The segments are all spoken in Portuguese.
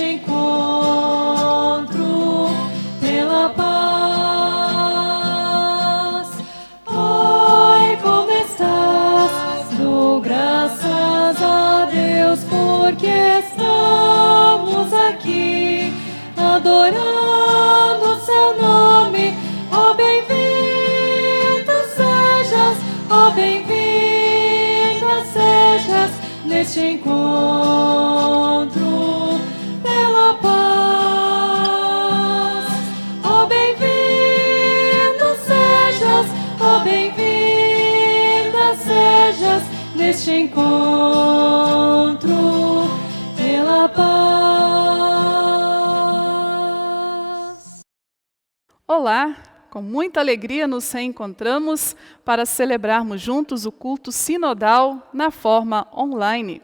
neste encontro pela paz. Oi, como estás? Dou graças a Deus porque estamos aqui adorando o seu nome. Ó, bem-vindo sejas, ó, bem-vinda sejas neste encontro pela paz. Ó, bem-vindo sejas, ó, bem-vinda sejas neste encontro pela paz. Olá, com muita alegria nos reencontramos para celebrarmos juntos o culto sinodal na forma online.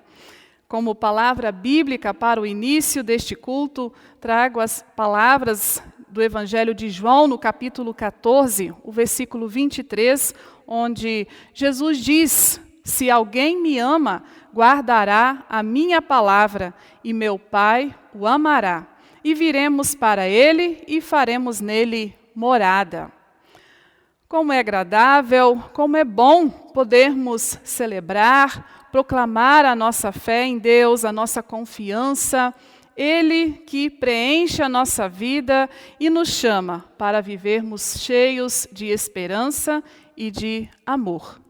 Como palavra bíblica para o início deste culto, trago as palavras do Evangelho de João, no capítulo 14, o versículo 23, onde Jesus diz: se alguém me ama, guardará a minha palavra, e meu Pai o amará. E viremos para ele e faremos nele morada. Como é agradável, como é bom podermos celebrar, proclamar a nossa fé em Deus, a nossa confiança, Ele que preenche a nossa vida e nos chama para vivermos cheios de esperança e de amor.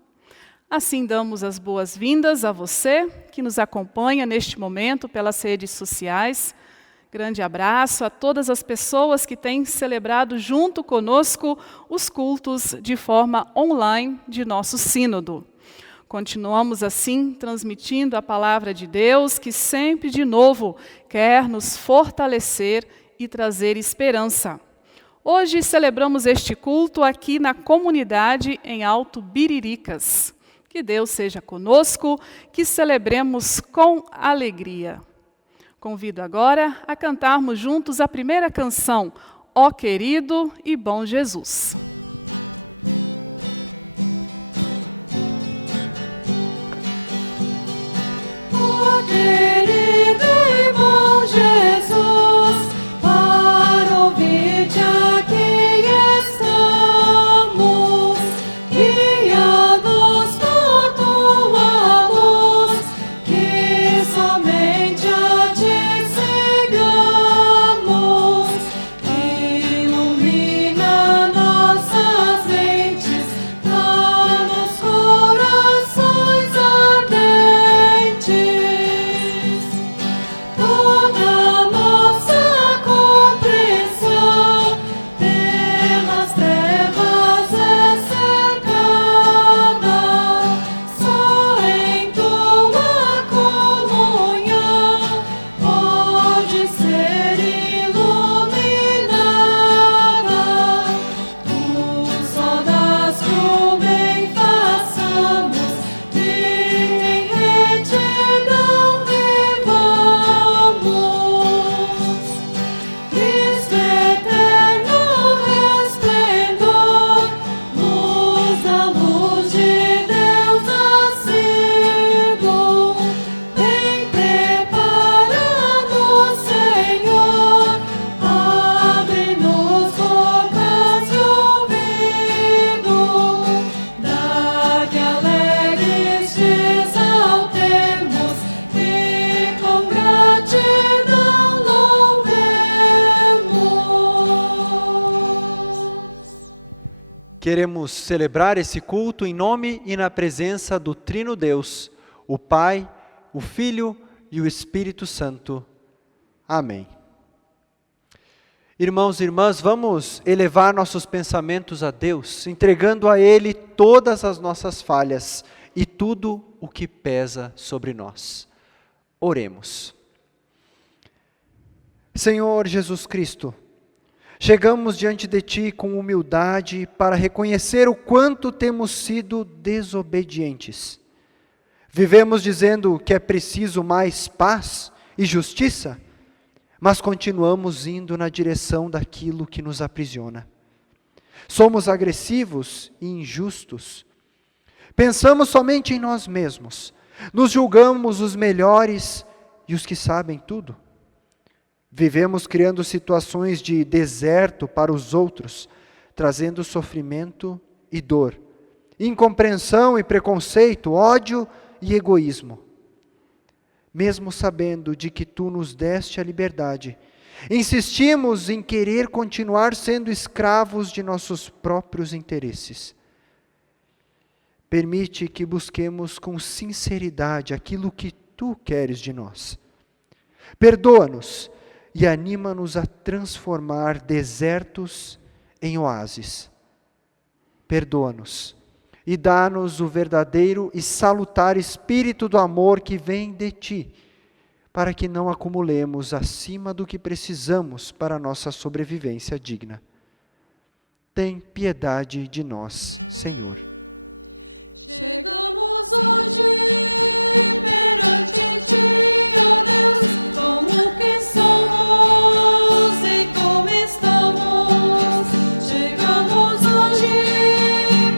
Assim damos as boas-vindas a você que nos acompanha neste momento pelas redes sociais. Grande abraço a todas as pessoas que têm celebrado junto conosco os cultos de forma online de nosso sínodo. Continuamos assim transmitindo a palavra de Deus, que sempre de novo quer nos fortalecer e trazer esperança. Hoje celebramos este culto aqui na comunidade em Alto Biriricas. Que Deus seja conosco, que celebremos com alegria. Convido agora a cantarmos juntos a primeira canção, Ó querido e bom Jesus. Ó querido e bom Jesus, para ouvir-te aqui estamos, guia-nos por tua luz, que somente a ti sigamos. Ilumina nossas mentes, dá-nos corações ardentes. Toda nossa compreensão pelas trevas é cercada, só em tua comunhão pode ser iluminada. Tu só dás que o bem façamos, e em retidão vivamos. Cristo eterno resplendor, luz da luz de Deus nascido, bem preparado, Senhor, abre-nos bocas de ouvido, dá que alegres te exaltemos e com gratidão louvemos. Queremos celebrar esse culto em nome e na presença do Trino Deus, o Pai, o Filho e o Espírito Santo. Amém. Irmãos e irmãs, vamos elevar nossos pensamentos a Deus, entregando a Ele todas as nossas falhas e tudo o que pesa sobre nós. Oremos. Senhor Jesus Cristo, chegamos diante de Ti com humildade para reconhecer o quanto temos sido desobedientes. Vivemos dizendo que é preciso mais paz e justiça, mas continuamos indo na direção daquilo que nos aprisiona. Somos agressivos e injustos. Pensamos somente em nós mesmos. Nos julgamos os melhores e os que sabem tudo. Vivemos criando situações de deserto para os outros, trazendo sofrimento e dor, incompreensão e preconceito, ódio e egoísmo. Mesmo sabendo de que tu nos deste a liberdade, insistimos em querer continuar sendo escravos de nossos próprios interesses. Permite que busquemos com sinceridade aquilo que tu queres de nós. Perdoa-nos e anima-nos a transformar desertos em oásis. Perdoa-nos e dá-nos o verdadeiro e salutar espírito do amor que vem de ti, para que não acumulemos acima do que precisamos para a nossa sobrevivência digna. Tem piedade de nós, Senhor. Chegamos hoje perante ti, ó Deus, como que somos e como estamos. Chegamos hoje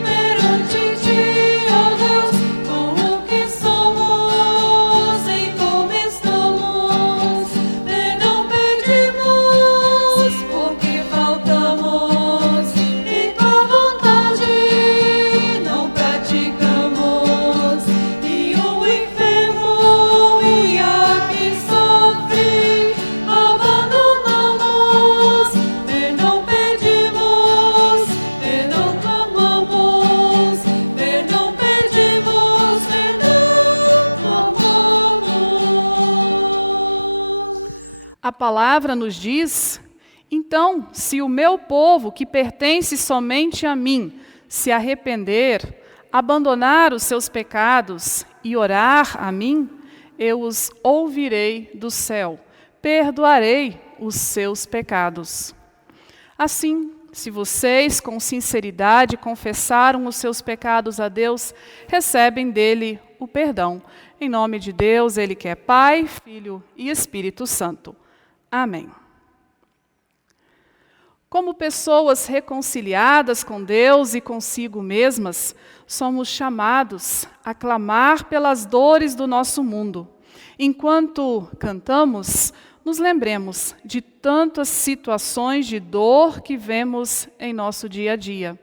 perante ti, ó Deus, como que somos e como estamos. Perdão pedimos porque faltamos e tua vontade não praticamos. E o enfermo e a que sofre abandonamos. Perdão pedimos, perdão clamamos. Perdão pedimos, perdão clamamos. A palavra nos diz: então, se o meu povo, que pertence somente a mim, se arrepender, abandonar os seus pecados e orar a mim, eu os ouvirei do céu, perdoarei os seus pecados. Assim, se vocês com sinceridade confessaram os seus pecados a Deus, recebem dele o perdão. Em nome de Deus, ele que é Pai, Filho e Espírito Santo. Amém. Como pessoas reconciliadas com Deus e consigo mesmas, somos chamados a clamar pelas dores do nosso mundo. Enquanto cantamos, nos lembremos de tantas situações de dor que vemos em nosso dia a dia,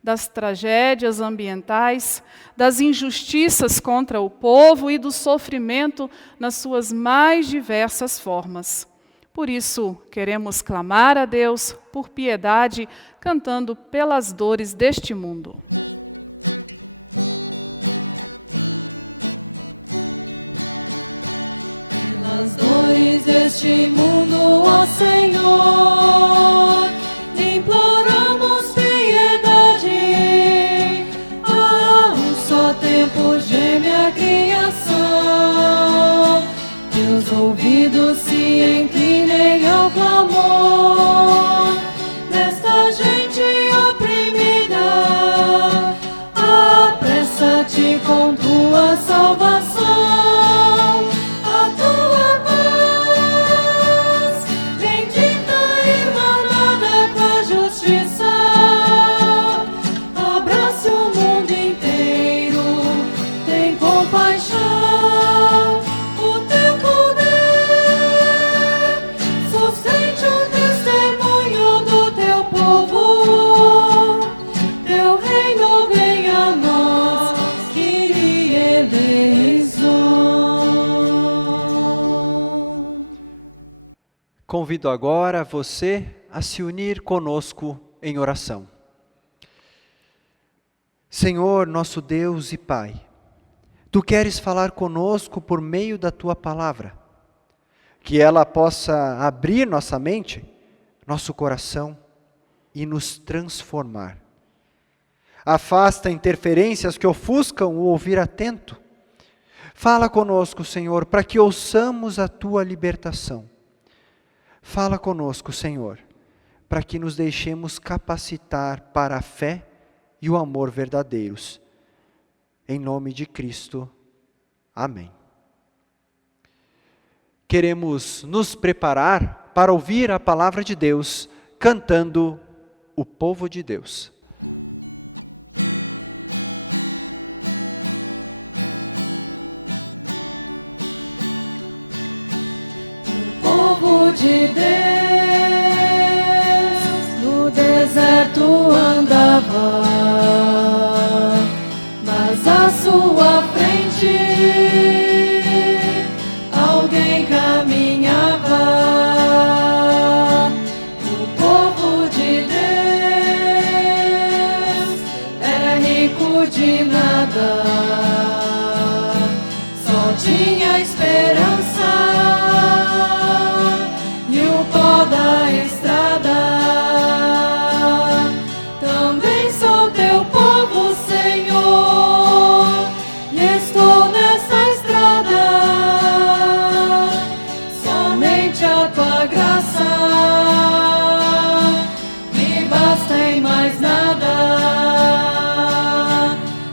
das tragédias ambientais, das injustiças contra o povo e do sofrimento nas suas mais diversas formas. Por isso, queremos clamar a Deus por piedade, cantando pelas dores deste mundo. Pelas dores deste mundo, ó Senhor, imploramos piedade. Há um só tempo geme a criação. Teus ouvidos se inclinem ao clamor desta gente oprimida. Apressa-te com tua salvação. A tua paz, bendita e manada com a justiça, abraça o mundo inteiro, tem compaixão. O teu poder sustente o testemunho do teu povo. Teu reino venha a nós, Kyrie eleison. Convido agora você a se unir conosco em oração. Senhor, nosso Deus e Pai, Tu queres falar conosco por meio da Tua palavra, que ela possa abrir nossa mente, nosso coração e nos transformar. Afasta interferências que ofuscam o ouvir atento. Fala conosco, Senhor, para que ouçamos a Tua libertação. Fala conosco, Senhor, para que nos deixemos capacitar para a fé e o amor verdadeiros. Em nome de Cristo. Amém. Queremos nos preparar para ouvir a palavra de Deus, cantando o povo de Deus. O povo de Deus, no deserto andava, mas à sua frente alguém caminhava. O povo de Deus era rico de nada, só tinha esperança e o pó da estrada. Também sou teu povo, Senhor, e estou nessa estrada. Somente a tua graça me basta e mais nada.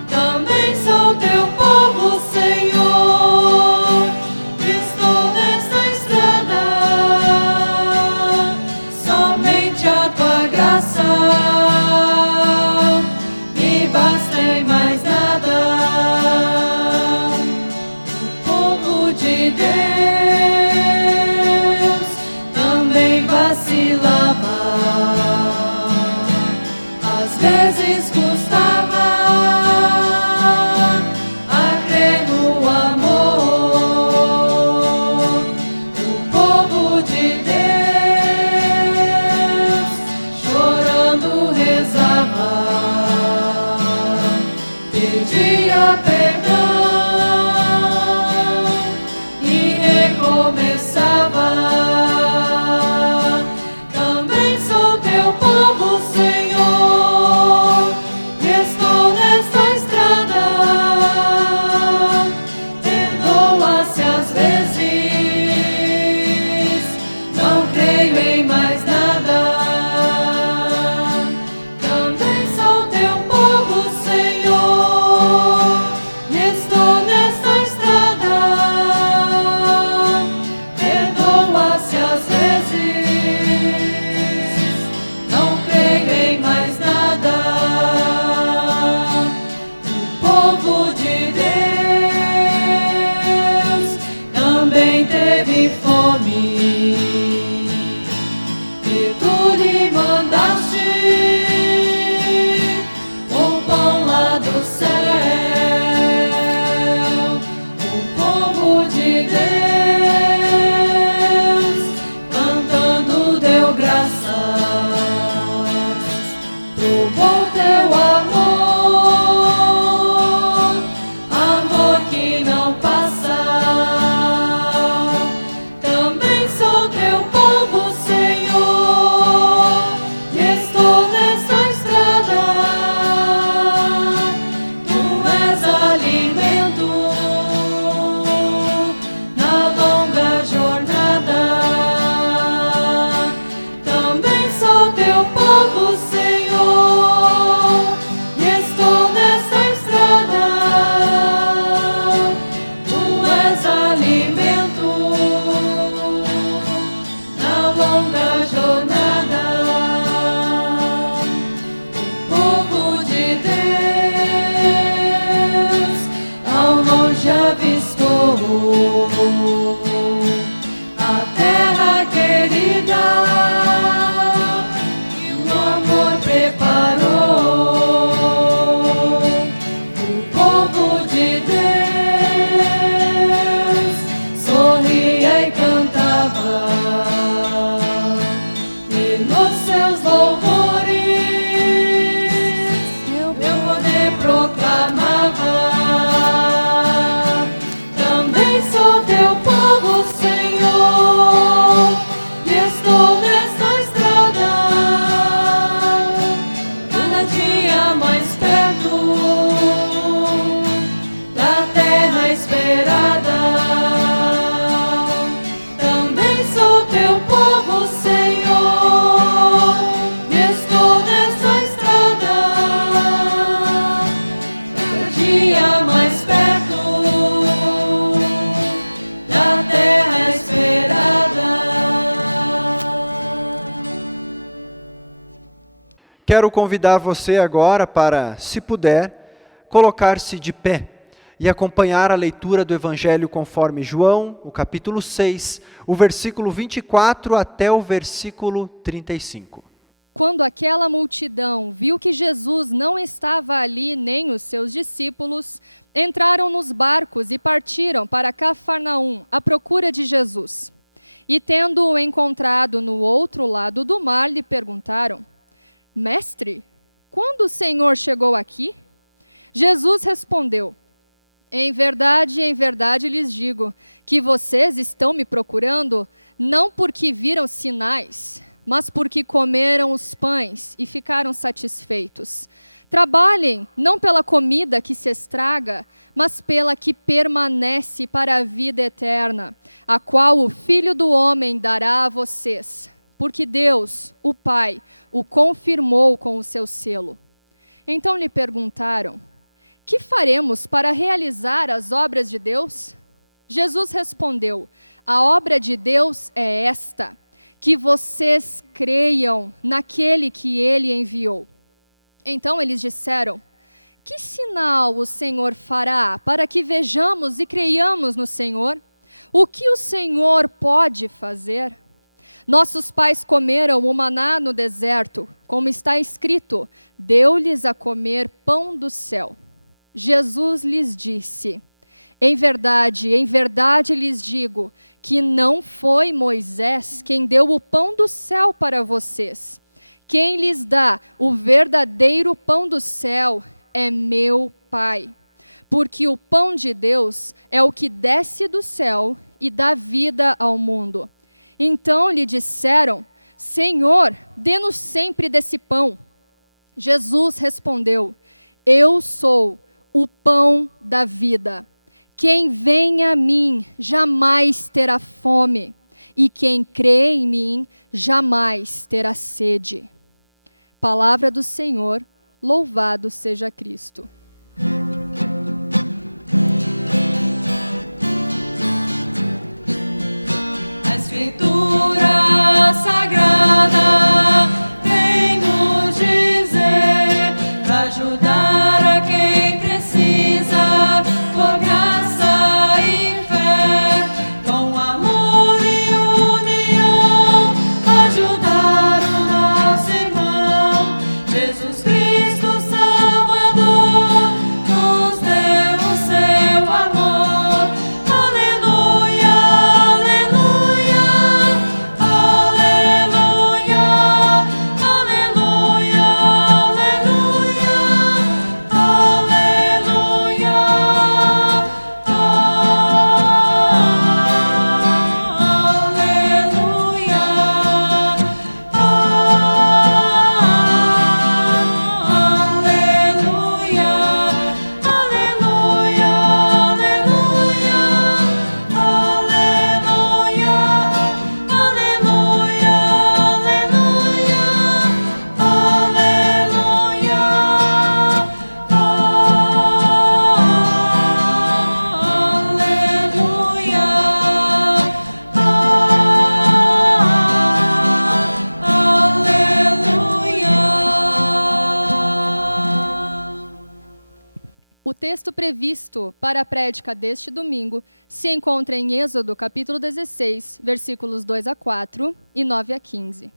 Também sou teu povo, Senhor, estou nessa estrada. Somente a tua graça me basta e mais nada. O povo de Deus também vacilava, às vezes custava a crer no amor. O povo de Deus chorando rezava, pedia perdão e recomeçava. Também sou teu povo, Senhor, estou nesta estrada. Perdoa-se às vezes, não creio em mais nada. Também sou teu povo, Senhor, estou nesta estrada. Perdoa-se às vezes, não creio em mais nada. O povo de Deus também teve fome, e tu lhe mandaste o pão lá do céu. O povo de Deus cantando deu graças, provou teu amor, amor que não passa. Também sou teu povo, Senhor, e estou nessa estrada. Tu és alimento na longa jornada. Também sou teu povo, Senhor, e estou nessa estrada. Tu és alimento na longa jornada. O povo de Deus ao longe avistou a terra querida que o amor preparou. O povo de Deus sorria e cantava, e nos seus louvores meu poder proclamava. Também sou teu povo, Senhor, e estou nessa estrada. Cada dia mais perto da terra esperada. Também sou teu povo, Senhor, e estou nessa estrada. Cada dia mais perto da terra esperada. Quero convidar você agora para, se puder, colocar-se de pé e acompanhar a leitura do Evangelho conforme João, o capítulo 6, o versículo 24 até o versículo 35. Quando aquela multidão viu que Jesus não estava ali nem os seus discípulos, entraram nos barcos e partiram para Cafarnaum à procura de Jesus. E tendo-o encontrado no outro lado do mar, lhe perguntaram: Mestre, quando o Senhor chegou aqui? Jesus respondeu: em verdade lhes digo, que vocês estão me procurando, não porque viram sinais, mas porque comeram os pães e ficaram satisfeitos. Trabalhem, não pela comida que se estraga, mas pela que permanece para a vida eterna, a qual o Filho do Homem dará a vocês, porque Deus, o Pai, o confirmou com o seu selo. Então lhe perguntaram: que faremos para realizar as obras de Deus? Jesus respondeu: a obra de Deus é esta, que vocês creiam naquele que ele enviou. Então eles disseram: que sinal o Senhor fará para que vejamos e creiamos no Senhor? O que o Senhor pode fazer? Nossos pais comeram o maná no deserto, como está escrito: deu-lhes a comer pão do céu. Jesus lhes disse: em verdade lhes digo, que não foi Moisés quem deu o pão do céu para vocês. Quem lhes dá o verdadeiro pão do céu é meu Pai. Porque o pão de Deus é o que desce do céu e dá vida ao mundo. Então lhe disseram: Senhor, dê-nos sempre desse pão. Jesus respondeu: eu sou o pão da vida. Quem vem a mim jamais terá fome, e quem crê em mim jamais terá sede. Palavra do Senhor, louvado seja Cristo. A Escritura Sagrada vem nos dizer para ajudar a quem precisa, por graça e fé, com amor e união, ajudar o nosso irmão. Jesus Cristo Salvador nos deu o seu amor. Aleluia, aleluia, aleluia, aleluia, aleluia, O texto previsto para a prédica deste domingo se encontra em Êxodo capítulo 16, versículos 2 a 4 e 9 a 15.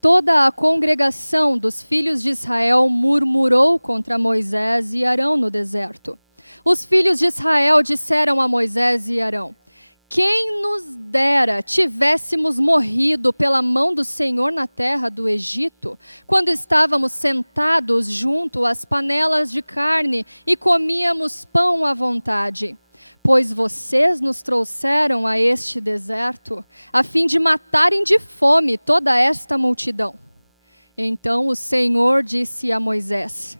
Toda a congregação dos filhos de Israel murmurou contra Moisés e Arão no deserto. Os filhos de Israel disseram a Moisés e Arão: quem nos dera tivéssemos morrido pela mão do Senhor na terra do Egito, quando estávamos sentados junto às panelas de carne e comíamos pão à vontade. Pois vocês nos trouxeram a este deserto, a fim de matarem de fome toda esta multidão. Então o Senhor disse a Moisés: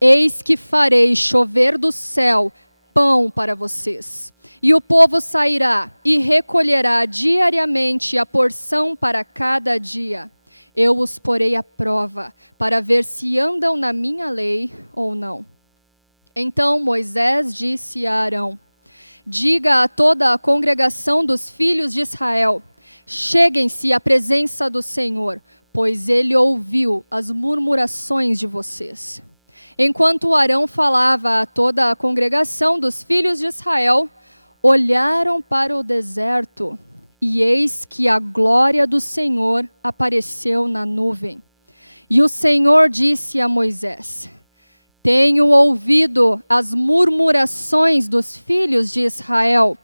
eis que farei chover do céu pão para vocês. E o povo sairá e recolherá diariamente a porção para cada dia. Eu os porei à prova, para ver se andam na minha lei ou não. Então Moisés disse a Arão: diga a toda a congregação dos filhos de Israel: cheguem-se à presença do Senhor, pois ele ouviu as murmurações de vocês. Enquanto Arão falava a toda a congregação dos filhos de Israel, olharam para o deserto, e eis que a glória do Senhor apareceu na nuvem. E o Senhor disse a Moisés: Tenho ouvido as murmurações dos filhos de Israel.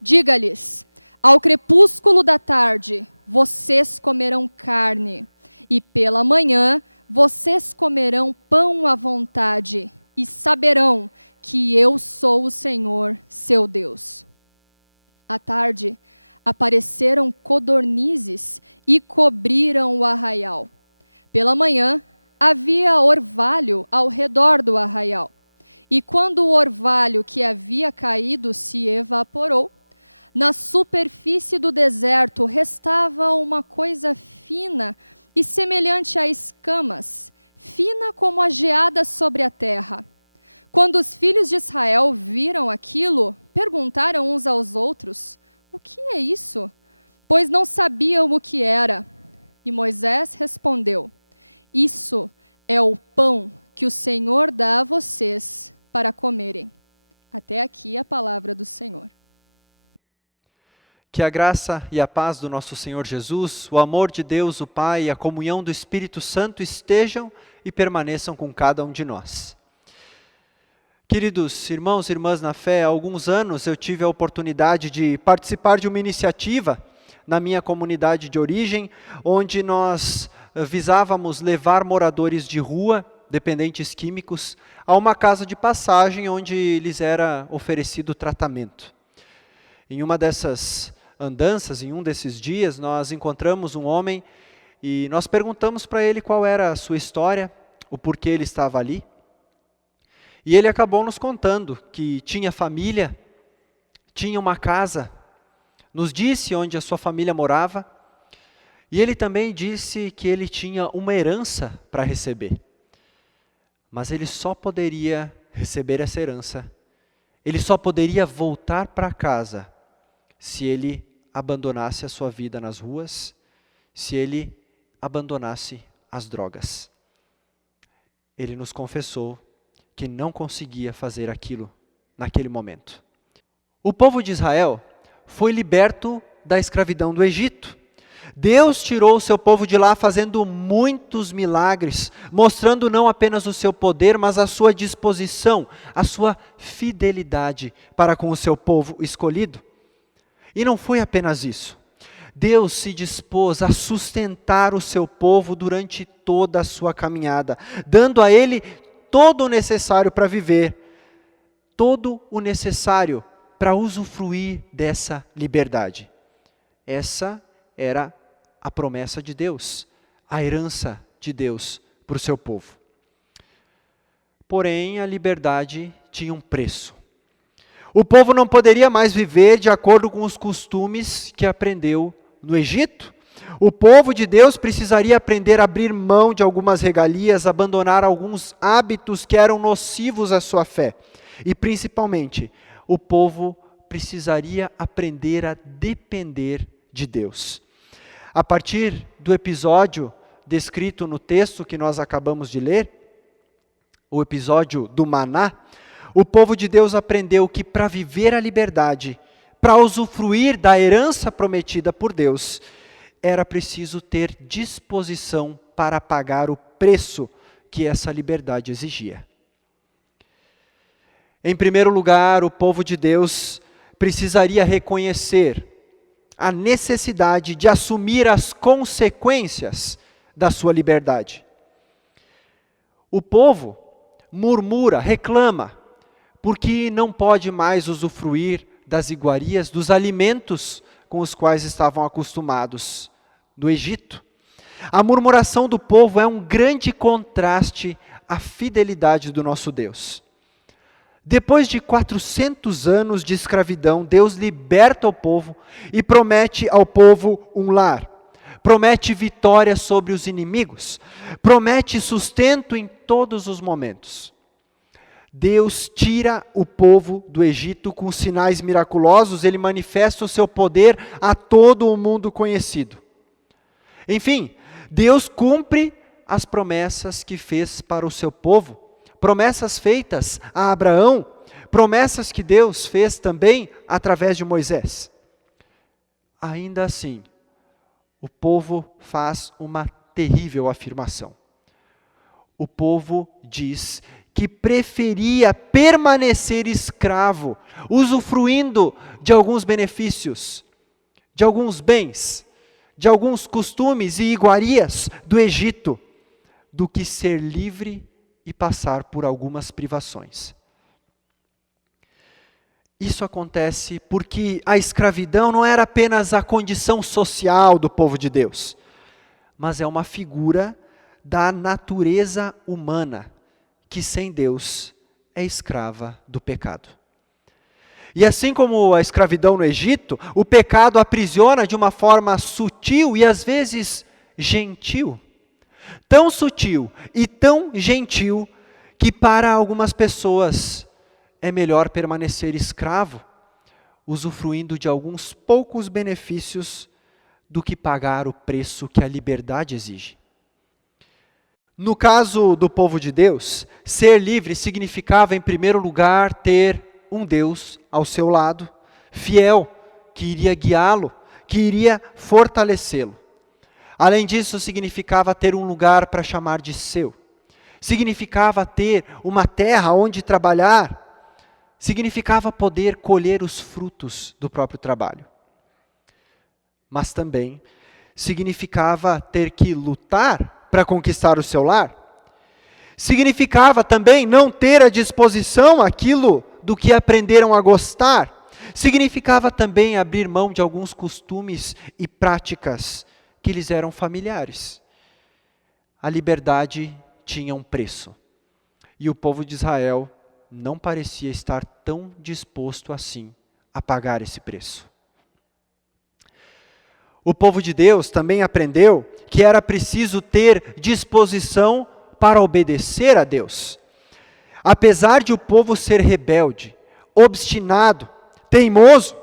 Diga-lhes: ao crepúsculo da tarde, vocês comerão carne, e pela manhã vocês comerão pão à vontade, e saberão que eu sou o Senhor, seu Deus. À tarde, apareceram codornizes e cobriram o arraial. Pela manhã, havia orvalho ao redor do arraial. E quando o orvalho que havia caído se evaporou, na superfície do deserto restava uma coisa fina e semelhante a escamas, fina como a geada sobre a terra. Quando os filhos de Israel viram aquilo, perguntaram uns aos outros: o que é isso? Pois não sabiam o que era. E Moisés respondeu: isso é o pão que o Senhor dá a vocês para comerem. Até aqui a palavra do Senhor. Que a graça e a paz do nosso Senhor Jesus, o amor de Deus, o Pai e a comunhão do Espírito Santo estejam e permaneçam com cada um de nós. Queridos irmãos e irmãs na fé, há alguns anos eu tive a oportunidade de participar de uma iniciativa na minha comunidade de origem, onde nós visávamos levar moradores de rua, dependentes químicos, a uma casa de passagem onde lhes era oferecido tratamento. Em uma dessas andanças, em um desses dias, nós encontramos um homem e nós perguntamos para ele qual era a sua história, o porquê ele estava ali. E ele acabou nos contando que tinha família, tinha uma casa, nos disse onde a sua família morava, e ele também disse que ele tinha uma herança para receber. Mas ele só poderia receber essa herança, ele só poderia voltar para casa se ele abandonasse a sua vida nas ruas, se ele abandonasse as drogas. Ele nos confessou que não conseguia fazer aquilo naquele momento. O povo de Israel foi liberto da escravidão do Egito. Deus tirou o seu povo de lá fazendo muitos milagres, mostrando não apenas o seu poder, mas a sua disposição, a sua fidelidade para com o seu povo escolhido. E não foi apenas isso. Deus se dispôs a sustentar o seu povo durante toda a sua caminhada, dando a ele todo o necessário para viver, todo o necessário para usufruir dessa liberdade. Essa era a promessa de Deus, a herança de Deus para o seu povo. Porém, a liberdade tinha um preço. O povo não poderia mais viver de acordo com os costumes que aprendeu no Egito. O povo de Deus precisaria aprender a abrir mão de algumas regalias, abandonar alguns hábitos que eram nocivos à sua fé. E principalmente, o povo precisaria aprender a depender de Deus. A partir do episódio descrito no texto que nós acabamos de ler, o episódio do maná, o povo de Deus aprendeu que para viver a liberdade, para usufruir da herança prometida por Deus, era preciso ter disposição para pagar o preço que essa liberdade exigia. Em primeiro lugar, o povo de Deus precisaria reconhecer a necessidade de assumir as consequências da sua liberdade. O povo murmura, reclama, porque não pode mais usufruir das iguarias, dos alimentos com os quais estavam acostumados no Egito. A murmuração do povo é um grande contraste à fidelidade do nosso Deus. Depois de 400 anos de escravidão, Deus liberta o povo e promete ao povo um lar. Promete vitória sobre os inimigos. Promete sustento em todos os momentos. Deus tira o povo do Egito com sinais miraculosos, ele manifesta o seu poder a todo o mundo conhecido. Enfim, Deus cumpre as promessas que fez para o seu povo, promessas feitas a Abraão, promessas que Deus fez também através de Moisés. Ainda assim, o povo faz uma terrível afirmação. O povo diz que preferia permanecer escravo, usufruindo de alguns benefícios, de alguns bens, de alguns costumes e iguarias do Egito, do que ser livre e passar por algumas privações. Isso acontece porque a escravidão não era apenas a condição social do povo de Deus, mas é uma figura da natureza humana, que sem Deus é escrava do pecado. E assim como a escravidão no Egito, o pecado aprisiona de uma forma sutil e às vezes gentil. Tão sutil e tão gentil que para algumas pessoas é melhor permanecer escravo, usufruindo de alguns poucos benefícios, do que pagar o preço que a liberdade exige. No caso do povo de Deus, ser livre significava, em primeiro lugar, ter um Deus ao seu lado, fiel, que iria guiá-lo, que iria fortalecê-lo. Além disso, significava ter um lugar para chamar de seu. Significava ter uma terra onde trabalhar. Significava poder colher os frutos do próprio trabalho. Mas também significava ter que lutar para conquistar o seu lar. Significava também não ter à disposição aquilo do que aprenderam a gostar. Significava também abrir mão de alguns costumes e práticas que lhes eram familiares. A liberdade tinha um preço. E o povo de Israel não parecia estar tão disposto assim a pagar esse preço. O povo de Deus também aprendeu que era preciso ter disposição para obedecer a Deus. Apesar de o povo ser rebelde, obstinado, teimoso,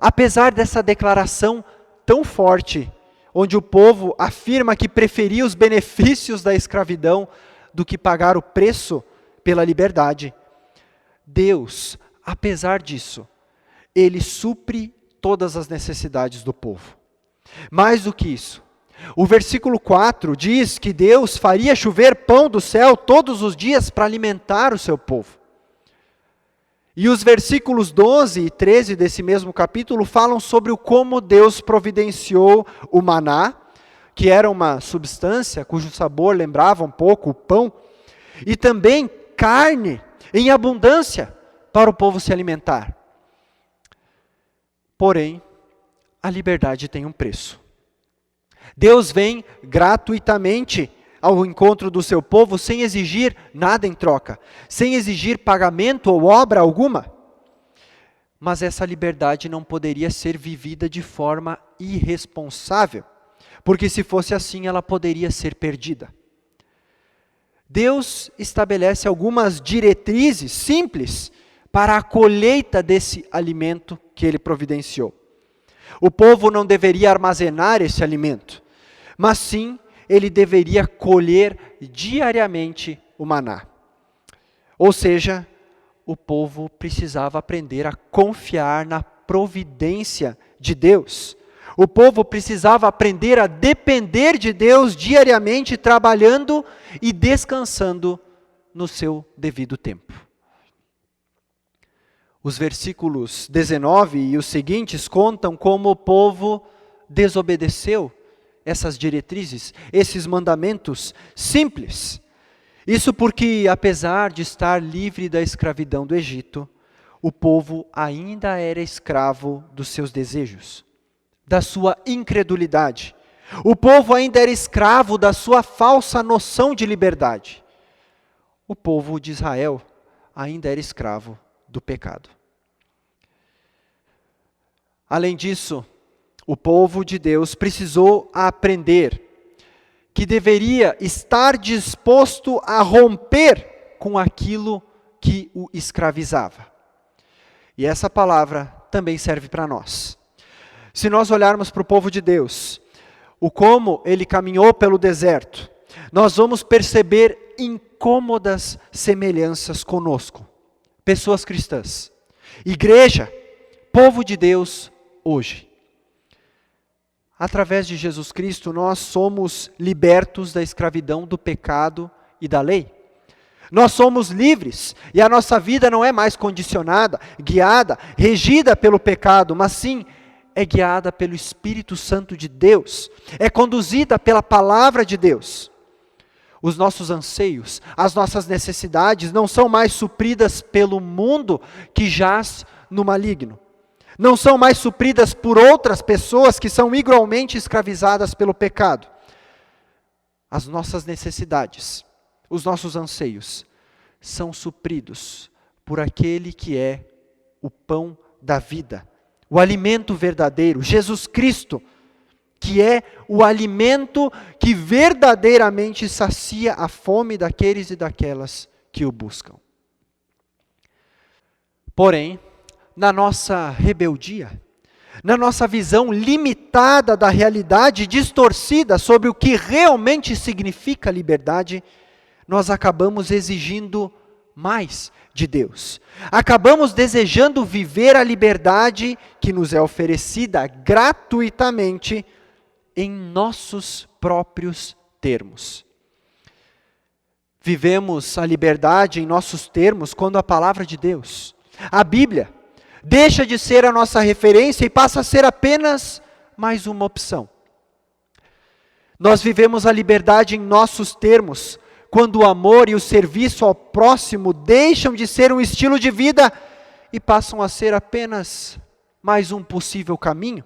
apesar dessa declaração tão forte, onde o povo afirma que preferia os benefícios da escravidão do que pagar o preço pela liberdade, Deus, apesar disso, Ele supre todas as necessidades do povo. Mais do que isso, o versículo 4 diz que Deus faria chover pão do céu todos os dias para alimentar o seu povo. E os versículos 12 e 13 desse mesmo capítulo falam sobre como Deus providenciou o maná, que era uma substância cujo sabor lembrava um pouco o pão, e também carne em abundância para o povo se alimentar. Porém, a liberdade tem um preço. Deus vem gratuitamente ao encontro do seu povo sem exigir nada em troca, sem exigir pagamento ou obra alguma. Mas essa liberdade não poderia ser vivida de forma irresponsável, porque se fosse assim ela poderia ser perdida. Deus estabelece algumas diretrizes simples para a colheita desse alimento que Ele providenciou. O povo não deveria armazenar esse alimento, mas sim ele deveria colher diariamente o maná. Ou seja, o povo precisava aprender a confiar na providência de Deus. O povo precisava aprender a depender de Deus diariamente, trabalhando e descansando no seu devido tempo. Os versículos 19 e os seguintes contam como o povo desobedeceu essas diretrizes, esses mandamentos simples. Isso porque, apesar de estar livre da escravidão do Egito, o povo ainda era escravo dos seus desejos, da sua incredulidade. O povo ainda era escravo da sua falsa noção de liberdade. O povo de Israel ainda era escravo do pecado. Além disso, o povo de Deus precisou aprender que deveria estar disposto a romper com aquilo que o escravizava. E essa palavra também serve para nós. Se nós olharmos para o povo de Deus, o como ele caminhou pelo deserto, nós vamos perceber incômodas semelhanças conosco. Pessoas cristãs, igreja, povo de Deus hoje. Através de Jesus Cristo, nós somos libertos da escravidão do pecado e da lei. Nós somos livres e a nossa vida não é mais condicionada, guiada, regida pelo pecado, mas sim é guiada pelo Espírito Santo de Deus, é conduzida pela palavra de Deus. Os nossos anseios, as nossas necessidades não são mais supridas pelo mundo que jaz no maligno. Não são mais supridas por outras pessoas que são igualmente escravizadas pelo pecado. As nossas necessidades, os nossos anseios, são supridos por aquele que é o pão da vida, o alimento verdadeiro, Jesus Cristo, que é o alimento que verdadeiramente sacia a fome daqueles e daquelas que o buscam. Porém, na nossa rebeldia, na nossa visão limitada da realidade, distorcida sobre o que realmente significa liberdade, nós acabamos exigindo mais de Deus. Acabamos desejando viver a liberdade que nos é oferecida gratuitamente em nossos próprios termos. Vivemos a liberdade em nossos termos quando a palavra de Deus, a Bíblia, deixa de ser a nossa referência e passa a ser apenas mais uma opção. Nós vivemos a liberdade em nossos termos quando o amor e o serviço ao próximo deixam de ser um estilo de vida e passam a ser apenas mais um possível caminho.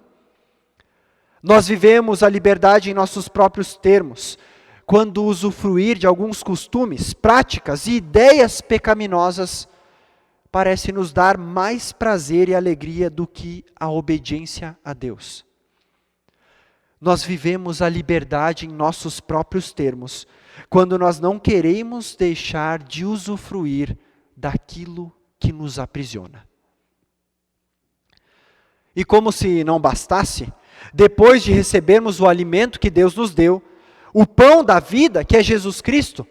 Nós vivemos a liberdade em nossos próprios termos quando usufruir de alguns costumes, práticas e ideias pecaminosas parece nos dar mais prazer e alegria do que a obediência a Deus. Nós vivemos a liberdade em nossos próprios termos, quando nós não queremos deixar de usufruir daquilo que nos aprisiona. E como se não bastasse, depois de recebermos o alimento que Deus nos deu, o pão da vida, que é Jesus Cristo,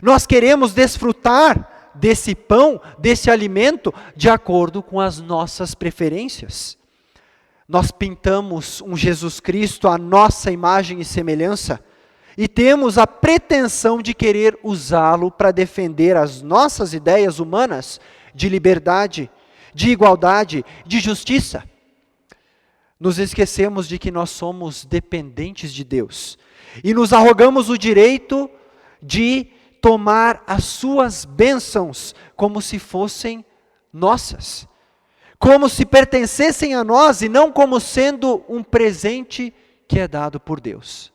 nós queremos desfrutar desse pão, desse alimento, de acordo com as nossas preferências. Nós pintamos um Jesus Cristo à nossa imagem e semelhança e temos a pretensão de querer usá-lo para defender as nossas ideias humanas de liberdade, de igualdade, de justiça. Nos esquecemos de que nós somos dependentes de Deus e nos arrogamos o direito de tomar as suas bênçãos como se fossem nossas, como se pertencessem a nós e não como sendo um presente que é dado por Deus.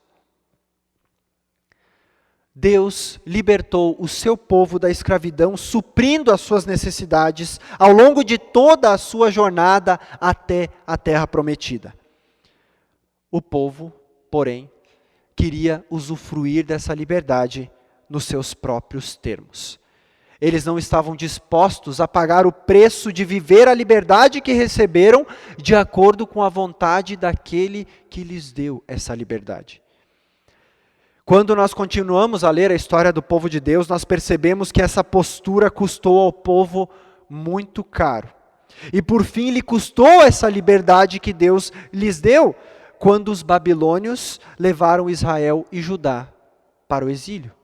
Deus libertou o seu povo da escravidão, suprindo as suas necessidades ao longo de toda a sua jornada até a terra prometida. O povo, porém, queria usufruir dessa liberdade nos seus próprios termos. Eles não estavam dispostos a pagar o preço de viver a liberdade que receberam de acordo com a vontade daquele que lhes deu essa liberdade. Quando nós continuamos a ler a história do povo de Deus, nós percebemos que essa postura custou ao povo muito caro. E por fim lhe custou essa liberdade que Deus lhes deu, quando os babilônios levaram Israel e Judá para o exílio.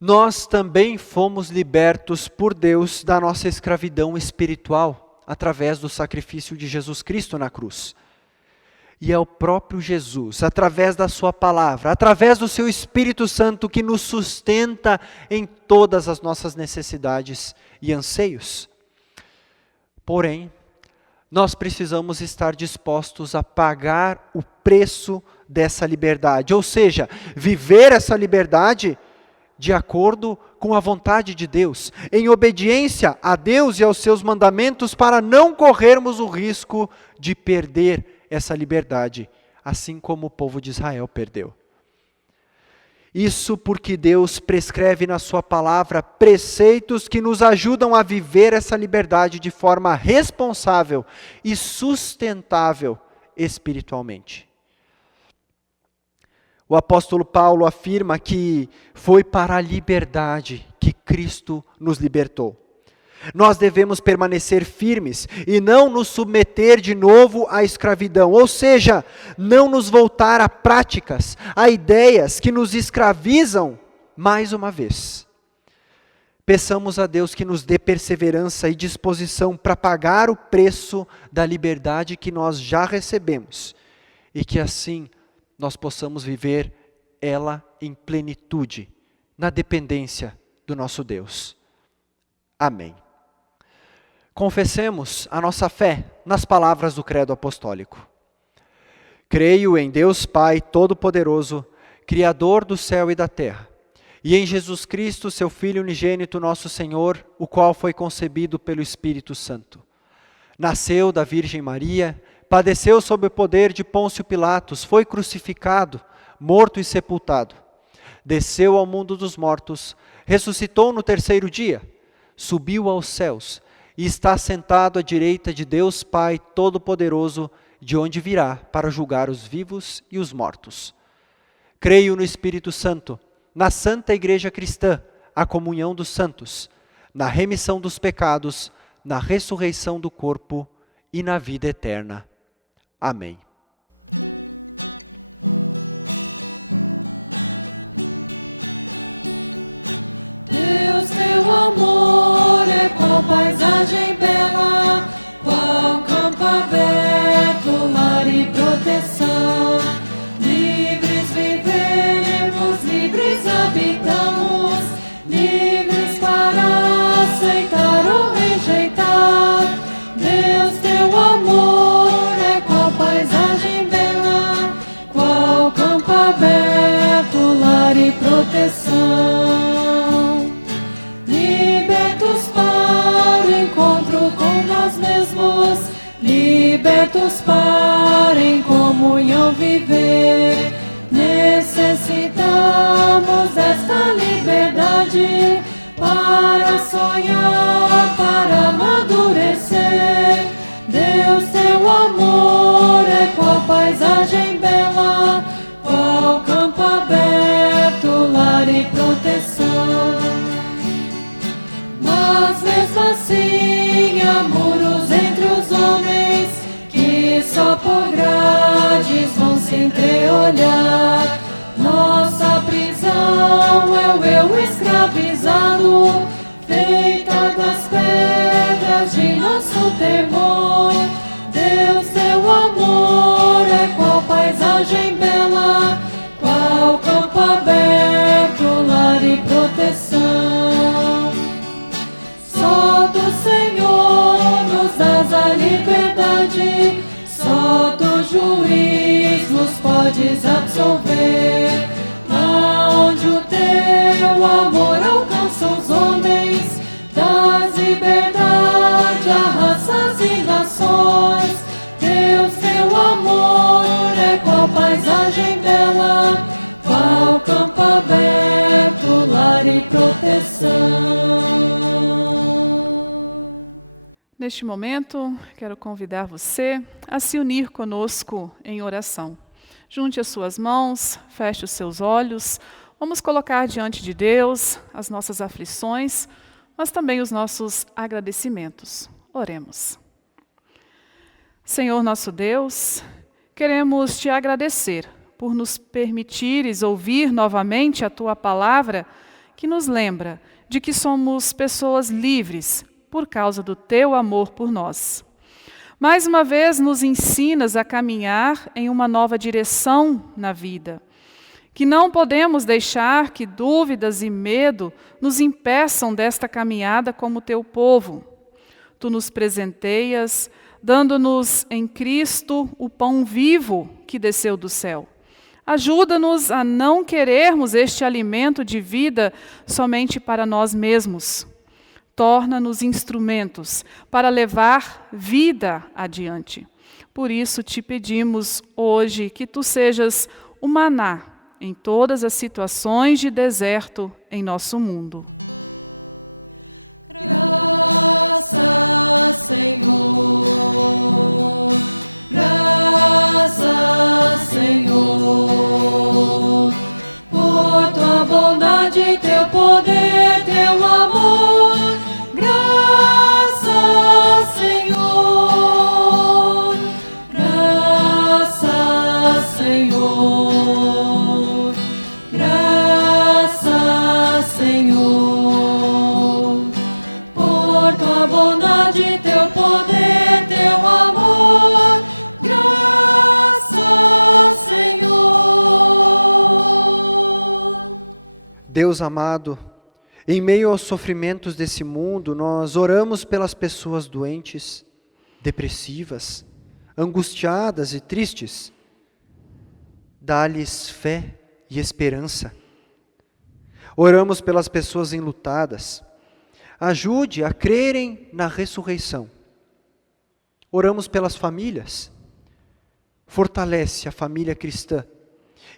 Nós também fomos libertos por Deus da nossa escravidão espiritual, através do sacrifício de Jesus Cristo na cruz. E é o próprio Jesus, através da sua palavra, através do seu Espírito Santo, que nos sustenta em todas as nossas necessidades e anseios. Porém, nós precisamos estar dispostos a pagar o preço dessa liberdade, ou seja, viver essa liberdade de acordo com a vontade de Deus, em obediência a Deus e aos seus mandamentos, para não corrermos o risco de perder essa liberdade, assim como o povo de Israel perdeu. Isso porque Deus prescreve na sua palavra preceitos que nos ajudam a viver essa liberdade de forma responsável e sustentável espiritualmente. O apóstolo Paulo afirma que foi para a liberdade que Cristo nos libertou. Nós devemos permanecer firmes e não nos submeter de novo à escravidão, ou seja, não nos voltar a práticas, a ideias que nos escravizam mais uma vez. Peçamos a Deus que nos dê perseverança e disposição para pagar o preço da liberdade que nós já recebemos e que assim nós possamos viver ela em plenitude, na dependência do nosso Deus. Amém. Confessemos a nossa fé nas palavras do credo apostólico. Creio em Deus Pai Todo-Poderoso, Criador do céu e da terra, e em Jesus Cristo, seu Filho unigênito, nosso Senhor, o qual foi concebido pelo Espírito Santo. Nasceu da Virgem Maria, padeceu sob o poder de Pôncio Pilatos, foi crucificado, morto e sepultado. Desceu ao mundo dos mortos, ressuscitou no terceiro dia, subiu aos céus e está sentado à direita de Deus Pai Todo-Poderoso, de onde virá para julgar os vivos e os mortos. Creio no Espírito Santo, na Santa Igreja Cristã, a comunhão dos santos, na remissão dos pecados, na ressurreição do corpo e na vida eterna. Amém. Deus, teu amor é qual paisagem bela, qual campo aberto, lar e proteção. Livres vivemos, livres habitamos, livres para aceitar ou rejeitar. Deus, teu amor é qual paisagem bela, qual campo aberto, lar e proteção. Libertos para o encontro com nós mesmos, libertos para em comunhão viver. Necessitamos desta liberdade para sonhar, para amadurecer. Deus, teu amor é qual paisagem bela, qual campo aberto, lar e proteção. Mas mesmo assim há muros entre os homens que só por grades vão se entreolhar. Nossa prisão é o eu escravizado, feita das pedras de nosso temor. Deus, teu amor é qual paisagem bela, qual campo aberto, lar e proteção. Só do Senhor nos dás a liberdade, só do juiz nos podes absolver. Aonde o teu amor alcança os homens, dás liberdade a raças e nações. Deus, teu amor é qual paisagem bela, qual campo aberto, lar e proteção. Neste momento, quero convidar você a se unir conosco em oração. Junte as suas mãos, feche os seus olhos. Vamos colocar diante de Deus as nossas aflições, mas também os nossos agradecimentos. Oremos. Senhor nosso Deus, queremos te agradecer por nos permitires ouvir novamente a tua palavra, que nos lembra de que somos pessoas livres por causa do teu amor por nós. Mais uma vez nos ensinas a caminhar em uma nova direção na vida, que não podemos deixar que dúvidas e medo nos impeçam desta caminhada como teu povo. Tu nos presenteias, dando-nos em Cristo o pão vivo que desceu do céu. Ajuda-nos a não querermos este alimento de vida somente para nós mesmos. Torna-nos instrumentos para levar vida adiante. Por isso te pedimos hoje que tu sejas o maná em todas as situações de deserto em nosso mundo. Graças, Senhor. Graças, Senhor. Deus amado, em meio aos sofrimentos desse mundo, nós oramos pelas pessoas doentes, depressivas, angustiadas e tristes. Dá-lhes fé e esperança. Oramos pelas pessoas enlutadas. Ajude a crerem na ressurreição. Oramos pelas famílias. Fortalece a família cristã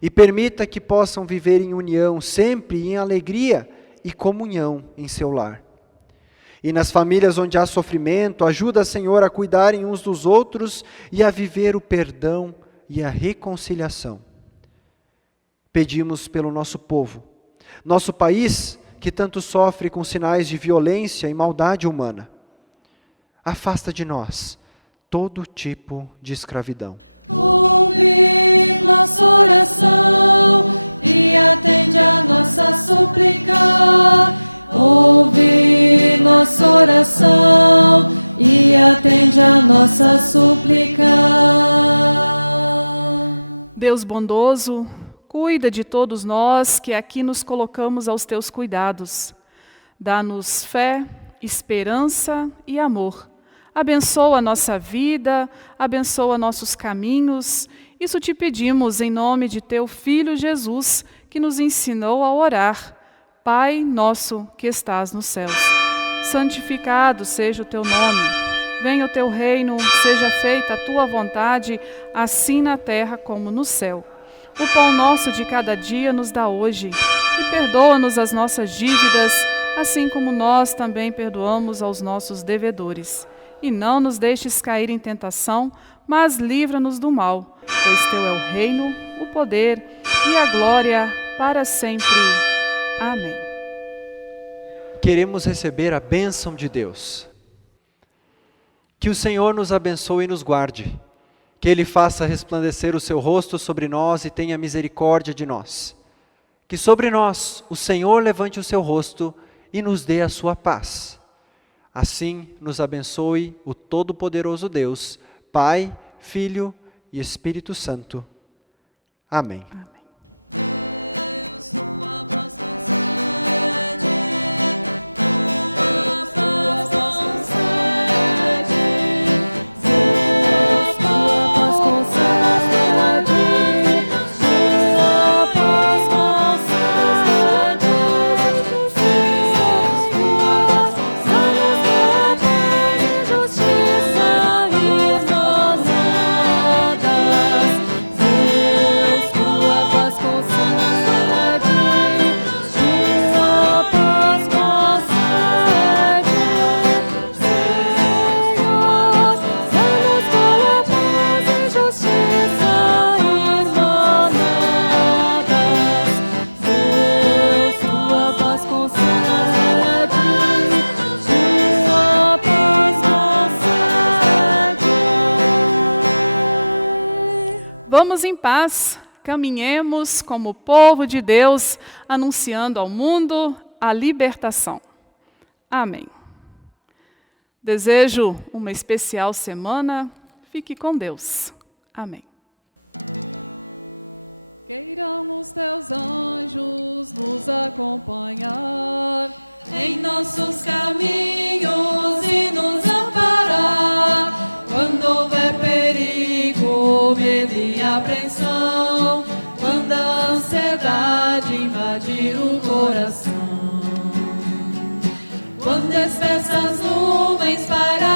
e permita que possam viver em união, sempre em alegria e comunhão em seu lar. E nas famílias onde há sofrimento, ajuda, Senhor, a cuidarem uns dos outros e a viver o perdão e a reconciliação. Pedimos pelo nosso povo, nosso país que tanto sofre com sinais de violência e maldade humana. Afasta de nós todo tipo de escravidão. Ouve nossa oração e atende a nossa súplica. Ouve nossa oração e atende a nossa súplica. Deus bondoso, cuida de todos nós que aqui nos colocamos aos teus cuidados. Dá-nos fé, esperança e amor. Abençoa a nossa vida, abençoa nossos caminhos. Isso te pedimos em nome de teu Filho Jesus, que nos ensinou a orar. Pai nosso que estás nos céus, santificado seja o teu nome. Venha o teu reino, seja feita a tua vontade, assim na terra como no céu. O pão nosso de cada dia nos dá hoje, e perdoa-nos as nossas dívidas, assim como nós também perdoamos aos nossos devedores. E não nos deixes cair em tentação, mas livra-nos do mal, pois teu é o reino, o poder e a glória para sempre. Amém. Queremos receber a bênção de Deus. Que o Senhor nos abençoe e nos guarde. Que Ele faça resplandecer o seu rosto sobre nós e tenha misericórdia de nós. Que sobre nós o Senhor levante o seu rosto e nos dê a sua paz. Assim nos abençoe o Todo-Poderoso Deus, Pai, Filho e Espírito Santo. Amém. Vamos em paz, caminhemos como povo de Deus, anunciando ao mundo a libertação. Amém. Desejo uma especial semana. Fique com Deus. Amém. Queiram os teus anjos nos acompanhar em nossos caminhos e nos amparar. Quando houver perigo, medo e apreensão, quando a ansiedade invadir o coração, quando espessas nuvens para